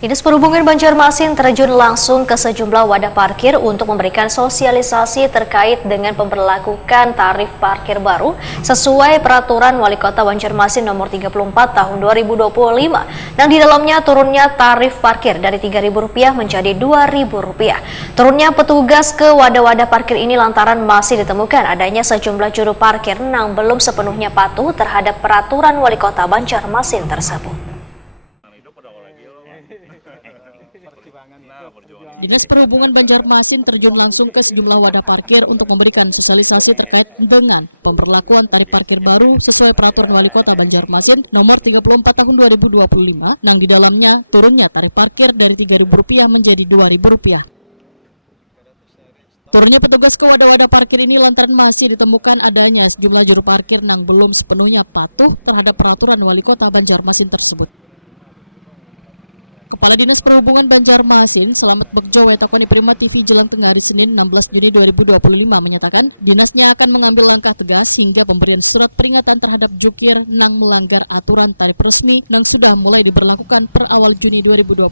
Dinas Perhubungan Banjarmasin terjun langsung ke sejumlah wadah parkir untuk memberikan sosialisasi terkait dengan pemberlakukan tarif parkir baru sesuai peraturan Wali Kota Banjarmasin nomor 34 tahun 2025 yang di dalamnya turunnya tarif parkir dari Rp3.000 menjadi Rp2.000. Turunnya petugas ke wadah-wadah parkir ini lantaran masih ditemukan adanya sejumlah juru parkir yang belum sepenuhnya patuh terhadap peraturan Wali Kota Banjarmasin tersebut. Dinas Perhubungan Banjarmasin terjun langsung ke sejumlah wadah parkir untuk memberikan sosialisasi terkait dengan pemberlakuan tarif parkir baru sesuai peraturan Wali Kota Banjarmasin nomor 34 tahun 2025 yang di dalamnya turunnya tarif parkir dari Rp3.000 menjadi Rp2.000. Turunnya petugas ke wadah-wadah parkir ini lantaran masih ditemukan adanya sejumlah juru parkir yang belum sepenuhnya patuh terhadap peraturan Wali Kota Banjarmasin tersebut. Kepala Dinas Perhubungan Banjarmasin, Selamat Bekjo Wetakoni Prima TV Jelang Tengah hari Senin 16 Juni 2025 menyatakan dinasnya akan mengambil langkah tegas hingga pemberian surat peringatan terhadap jukir yang melanggar aturan tarif resmi yang sudah mulai diberlakukan per awal Juni 2025.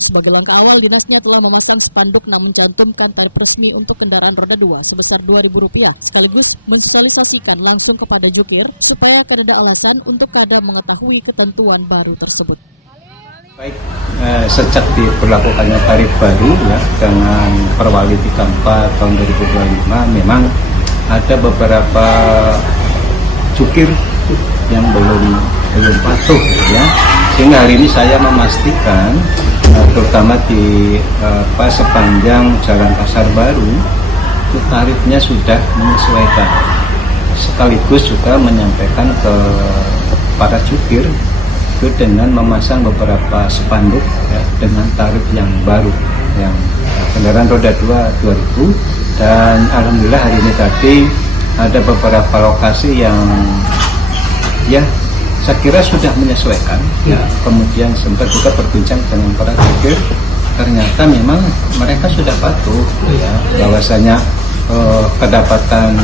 Sebagai langkah awal, dinasnya telah memasang spanduk yang mencantumkan tarif resmi untuk kendaraan roda 2 sebesar Rp2.000, sekaligus mensosialisasikan langsung kepada jukir supaya kada alasan untuk kada mengetahui ketentuan baru tersebut. Baik, sejak diberlakukannya tarif baru ya dengan Perwali 34 tahun 2025 memang ada beberapa jukir yang belum patuh ya. Sehingga hari ini saya memastikan terutama di sepanjang Jalan Pasar Baru itu tarifnya sudah menyesuaikan, sekaligus juga menyampaikan ke para jukir itu dengan memasang beberapa spanduk ya, dengan tarif yang baru yang kendaraan roda 2 Rp2.000 dan alhamdulillah hari ini tadi ada beberapa lokasi yang ya saya kira sudah menyesuaikan ya. Kemudian sempat juga berbincang dengan para jukir, ternyata memang mereka sudah patuh ya, bahwasanya kedapatan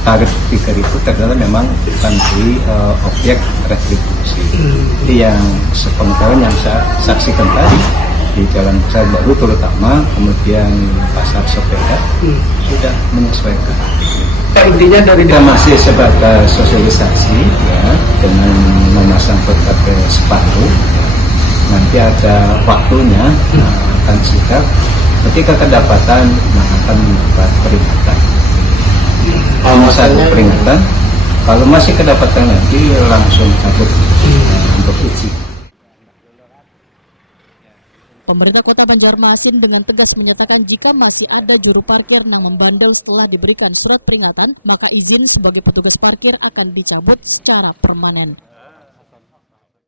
tarif Rp3.000 itu ternyata memang bukan di objek retribusi. Itu yang sepengetahuan yang saya saksikan tadi di Jalan Pasar Baru terutama, kemudian Pasar Sepeda sudah menyesuaikan. Intinya dari kita masih sebagai sosialisasi ya, dengan memasang berbagai spanduk. Nanti ada waktunya akan sikap ketika kedapatan akan mendapat peringatan. Kalau satu peringatan, kalau masih kedapatan lagi langsung cabut untuk uji. Pemerintah Kota Banjarmasin dengan tegas menyatakan jika masih ada juru parkir yang membandel setelah diberikan surat peringatan, maka izin sebagai petugas parkir akan dicabut secara permanen.